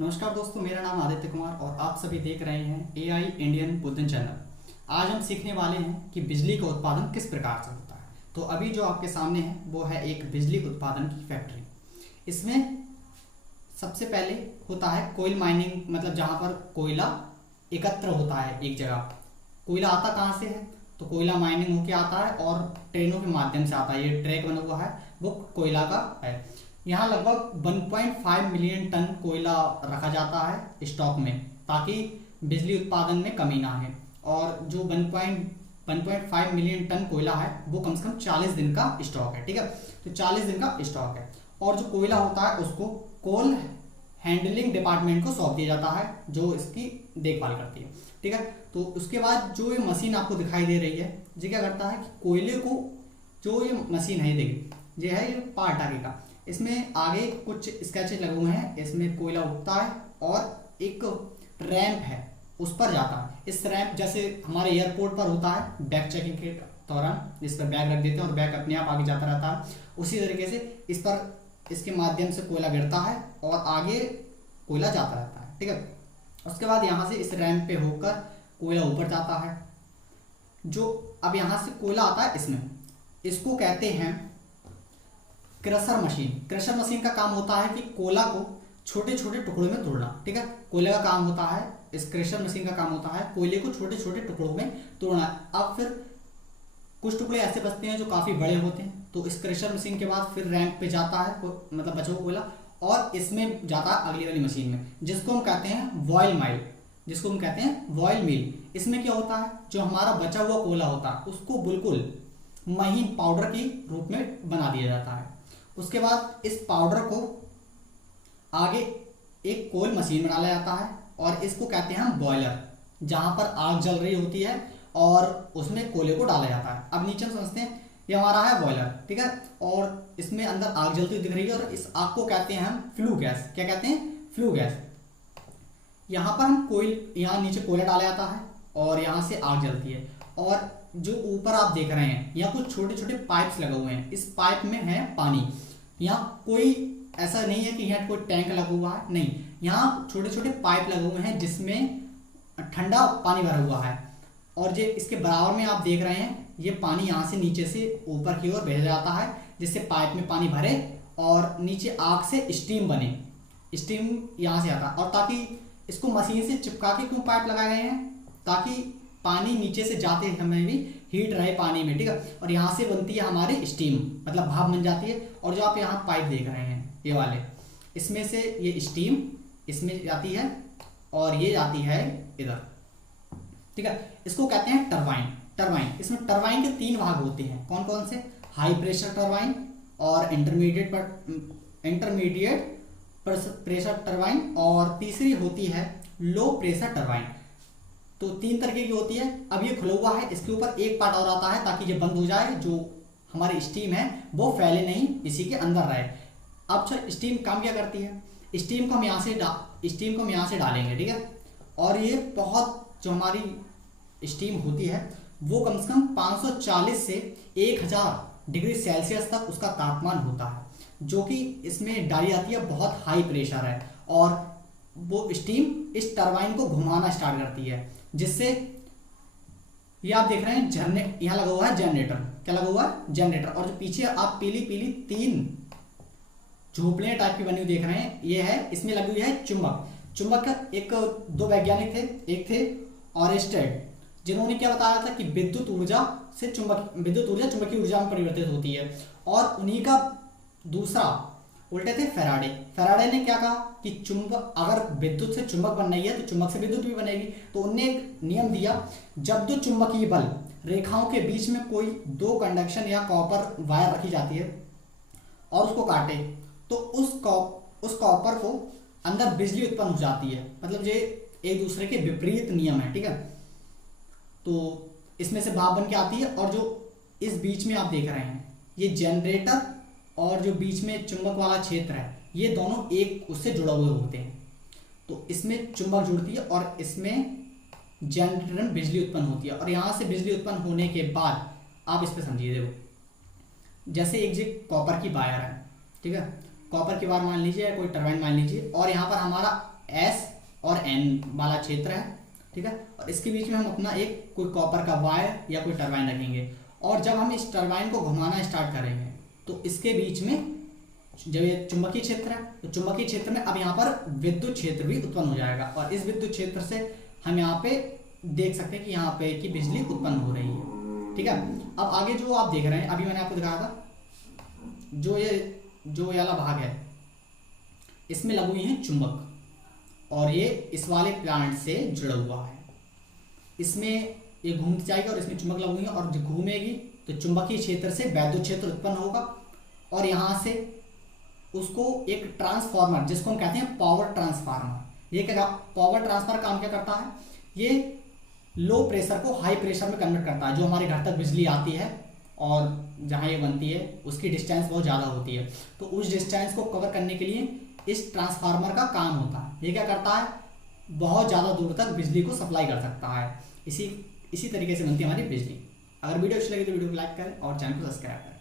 नमस्कार दोस्तों, मेरा नाम आदित्य कुमार और आप सभी देख रहे हैं एआई इंडियन बुद्धन चैनल। आज हम सीखने वाले हैं कि बिजली का उत्पादन किस प्रकार से होता है। तो अभी जो आपके सामने है वो है एक बिजली उत्पादन की फैक्ट्री। इसमें सबसे पहले होता है कोयल माइनिंग, मतलब जहाँ पर कोयला एकत्र होता है एक जगह। कोयला आता कहाँ से है? तो कोयला माइनिंग होके आता है और ट्रेनों के माध्यम से आता है। ये ट्रैक बना हुआ है वो कोयला का है। यहाँ लगभग 1.5 मिलियन टन कोयला रखा जाता है स्टॉक में, ताकि बिजली उत्पादन में कमी ना है। और जो 1.5 मिलियन टन कोयला है वो कम से कम 40 दिन का स्टॉक है। ठीक है, तो 40 दिन का स्टॉक है। और जो कोयला होता है उसको कोल हैंडलिंग डिपार्टमेंट को सौंप दिया जाता है, जो इसकी देखभाल करती है। ठीक है, तो उसके बाद जो ये मशीन आपको दिखाई दे रही है, ये क्या करता है कि कोयले को, जो ये मशीन है देखिए, ये है ये पार्ट आगे का। इसमें आगे कुछ स्केचेस लगे हुए हैं। इसमें कोयला उठता है और एक रैंप है उस पर जाता है। इस रैंप जैसे हमारे एयरपोर्ट पर होता है बैग चेकिंग के दौरान, जिस पर बैग रख देते हैं और बैग अपने आप आगे जाता रहता है, उसी तरीके से इस पर इसके माध्यम से कोयला गिरता है और आगे कोयला जाता रहता है। ठीक है, उसके बाद यहाँ से इस रैंप पे होकर कोयला ऊपर जाता है। जो अब यहाँ से कोयला आता है इसमें, इसको कहते हैं क्रशर मशीन। क्रशर मशीन का काम होता है कि कोयला को छोटे छोटे टुकड़ों में तोड़ना। ठीक है, कोयले का काम होता है, इस क्रशर मशीन का काम होता है कोयले को छोटे छोटे टुकड़ों में तोड़ना। अब फिर कुछ टुकड़े ऐसे बचते हैं जो काफ़ी बड़े होते हैं, तो इस क्रशर मशीन के बाद फिर रैंप पे जाता है मतलब बचा हुआ कोयला, और इसमें जाता है अगली वाली मशीन में, जिसको हम कहते हैं वॉयल माइल, जिसको हम कहते हैं वॉयल मिल। इसमें क्या होता है, जो हमारा बचा हुआ कोयला होता है उसको बिल्कुल महीन पाउडर के रूप में बना दिया जाता है। उसके बाद इस पाउडर को आगे एक कोल मशीन में डाला जाता है और इसको कहते हैं हम बॉयलर, जहां पर आग जल रही होती है और उसमें कोयले को डाला जाता है। अब नीचे हम समझते हैं, ये हमारा है बॉयलर। ठीक है, और इसमें अंदर आग जलती हुई दिख रही है और इस आग को कहते हैं हम फ्लू गैस। क्या कहते हैं? Flue gas. यहाँ पर हम यहाँ नीचे कोयला डाला जाता है और यहाँ से आग जलती है। और जो ऊपर आप देख रहे हैं, यहाँ कुछ छोटे छोटे पाइप्स लगे हुए हैं। इस पाइप में है पानी। यहाँ कोई ऐसा नहीं है कि यहाँ कोई टैंक लगा हुआ है, नहीं, यहाँ छोटे छोटे पाइप लगे हुए हैं जिसमें ठंडा पानी भरा हुआ है। और जो इसके बराबर में आप देख रहे हैं, ये पानी यहाँ से नीचे से ऊपर की ओर भेजा जाता है, जिससे पाइप में पानी भरे और नीचे आग से स्टीम बने। स्टीम यहाँ से आता है, और ताकि इसको मशीन से चिपका के क्यों पाइप लगाए गए हैं, ताकि पानी नीचे से जाते हमें भी हीट रहे पानी में। ठीक है, और यहाँ से बनती है हमारी स्टीम, मतलब भाप बन जाती है। और जो आप यहाँ पाइप देख रहे हैं ये वाले, इसमें से ये स्टीम इसमें जाती है और ये जाती है इधर। ठीक है, इसको कहते हैं टरबाइन। टरबाइन, इसमें टरबाइन के 3 भाग होते हैं। कौन कौन से? हाई प्रेशर टरबाइन और इंटरमीडिएट प्रेशर टरबाइन, और तीसरी होती है लो प्रेशर टरबाइन। तो 3 तरीके की होती है। अब ये खुला हुआ है, इसके ऊपर एक पार्ट और आता है ताकि ये बंद हो जाए, जो हमारी स्टीम है वो फैले नहीं, इसी के अंदर रहे। अब स्टीम काम क्या करती है? स्टीम को हम यहाँ से डालेंगे। ठीक है, और ये बहुत, जो हमारी स्टीम होती है वो कम से कम 540 से 1000 डिग्री सेल्सियस तक उसका तापमान होता है, जो कि इसमें डाली जाती है। बहुत हाई प्रेशर है और वो स्टीम इस टरबाइन को घुमाना स्टार्ट करती है, जिससे ये आप देख रहे हैं यहाँ लगा हुआ है जनरेटर। क्या लगा हुआ है? जनरेटर। और जो पीछे आप पीली पीली 3 झोपड़ियां टाइप की बनी हुई देख रहे हैं, ये है, इसमें लगी हुई है चुंबक। चुंबक का 2 वैज्ञानिक थे, एक थे ऑरेस्टेड, जिन्होंने क्या बताया था कि विद्युत ऊर्जा चुंबकीय ऊर्जा में परिवर्तित होती है। और उन्हीं का दूसरा उल्टे थे फैराडे। फैराडे ने क्या कहा कि चुंबक, अगर विद्युत से चुंबक बन रही है तो चुंबक से विद्युत भी बनेगी। तो उनने एक नियम दिया, जब 2 चुंबकीय बल रेखाओं के बीच में कोई 2 कंडक्शन या कॉपर वायर रखी जाती है और उसको काटे, तो उस कॉपर को अंदर बिजली उत्पन्न हो जाती है। मतलब ये एक दूसरे के विपरीत नियम है। ठीक है, तो इसमें से भाप बन के आती है। और जो इस बीच में आप देख रहे हैं, ये जनरेटर और जो बीच में चुंबक वाला क्षेत्र है, ये दोनों एक उससे जुड़े हुए होते हैं। तो इसमें चुंबक जुड़ती है और इसमें जनरेटर में बिजली उत्पन्न होती है। और यहाँ से बिजली उत्पन्न होने के बाद आप इस पर समझिए, देखो, जैसे एक जी कॉपर की वायर है। ठीक है, कॉपर की वायर मान लीजिए या कोई टरबाइन मान लीजिए, और यहाँ पर हमारा एस और एन वाला क्षेत्र है, ठीक है। और इसके बीच में हम अपना एक कोई कॉपर का वायर या कोई टरबाइन रखेंगे, और जब हम इस टरबाइन को घुमाना स्टार्ट करेंगे तो इसके बीच में जब ये चुंबकीय क्षेत्र है तो चुंबकीय क्षेत्र में अब यहाँ पर विद्युत क्षेत्र भी उत्पन्न हो जाएगा, और इस विद्युत क्षेत्र से हम यहाँ पे देख सकते हैं कि यहाँ पे की बिजली उत्पन्न हो रही है, ठीक है। अब आगे जो आप देख रहे हैं, अभी मैंने आपको दिखाया था जो वाला भाग है इसमें लगी हुई है चुंबक, और ये इस वाले प्लांट से जुड़ा हुआ है। इसमें ये घूमती जाएगी और इसमें चुंबक लगी हुई है, और जब घूमेगी तो चुंबकीय क्षेत्र से वैद्युत क्षेत्र उत्पन्न होगा, और यहाँ से उसको एक ट्रांसफार्मर, जिसको हम कहते हैं पावर ट्रांसफार्मर, ये क्या पावर ट्रांसफार्मर काम क्या करता है, ये लो प्रेशर को हाई प्रेशर में कन्वर्ट करता है। जो हमारे घर तक बिजली आती है और जहाँ ये बनती है उसकी डिस्टेंस बहुत ज़्यादा होती है, तो उस डिस्टेंस को कवर करने के लिए इस ट्रांसफार्मर का काम होता है। ये क्या करता है, बहुत ज़्यादा दूर तक बिजली को सप्लाई कर सकता है। इसी तरीके से बनती है हमारी बिजली। अगर वीडियो अच्छी लगी तो वीडियो को लाइक करें और चैनल को सब्सक्राइब करें।